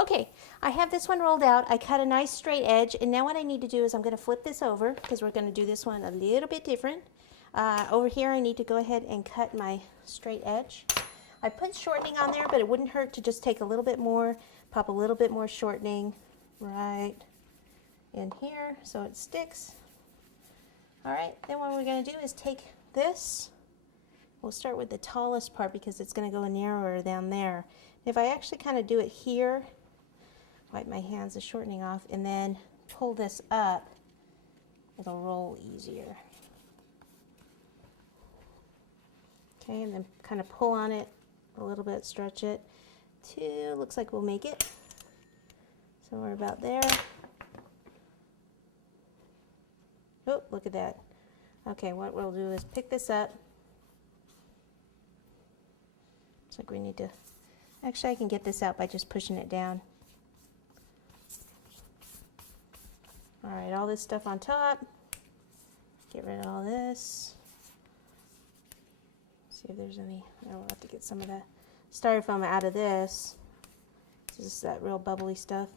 Okay, I have this one rolled out. I cut a nice straight edge, and now what I need to do is I'm going to flip this over because we're going to do this one a little bit different. Over here I need to go ahead and cut my straight edge. I put shortening on there, but it wouldn't hurt to just take a little bit more, pop a little bit more shortening right in here so it sticks. All right, then what we're going to do is take this. We'll start with the tallest part because it's going to go narrower down there. If I actually kind of do it here, wipe my hands, the shortening off, and then pull this up, it'll roll easier. Okay, and then kind of pull on it a little bit, stretch it to, looks like we'll make it. So we're about there. Oh, look at that. Okay, what we'll do is pick this up. Looks like we need to, actually I can get this out by just pushing it down. All right, all this stuff on top. Get rid of all this. See if there's any, we'll have to get some of the styrofoam out of this. This is that real bubbly stuff.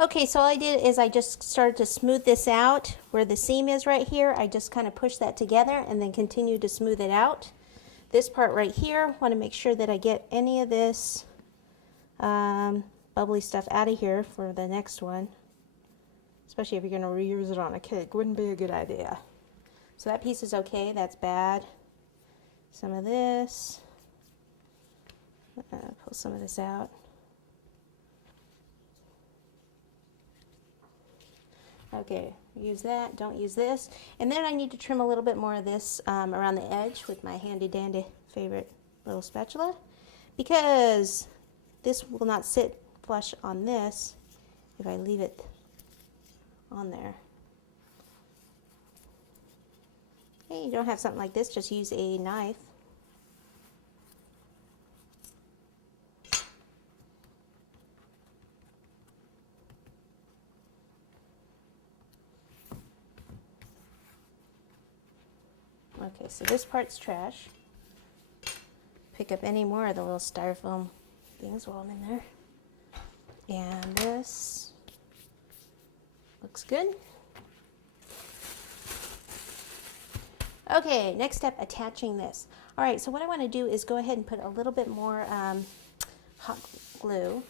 Okay, so all I did is I just started to smooth this out where the seam is right here. I just kind of push that together and then continue to smooth it out. This part right here, want to make sure that I get any of this bubbly stuff out of here for the next one. Especially if you're going to reuse it on a cake, wouldn't be a good idea. So that piece is okay, that's bad. Some of this, pull some of this out. Okay, use that, don't use this. And then I need to trim a little bit more of this around the edge with my handy dandy favorite little spatula, because this will not sit flush on this if I leave it on there. Hey, you don't have something like this, just use a knife. Okay, so this part's trash. Pick up any more of the little styrofoam things while I'm in there. And this looks good. Okay, next step, attaching this. All right, so what I want to do is go ahead and put a little bit more hot glue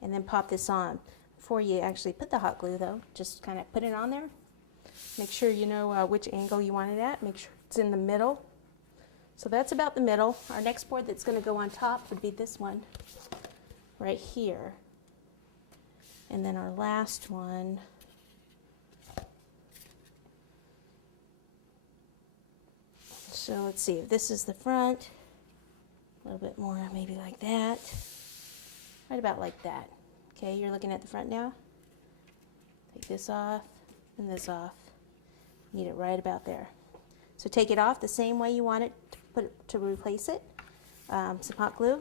and then pop this on. Before you actually put the hot glue though, just kind of put it on there. Make sure you know which angle you want it at. Make sure it's in the middle. So that's about the middle. Our next board that's going to go on top would be this one right here. And then our last one so let's see, if this is the front, a little bit more maybe like that, right about like that. Okay, you're looking at the front now. Take this off and this off. Need it right about there. So take it off the same way you want it to replace it. Some hot glue,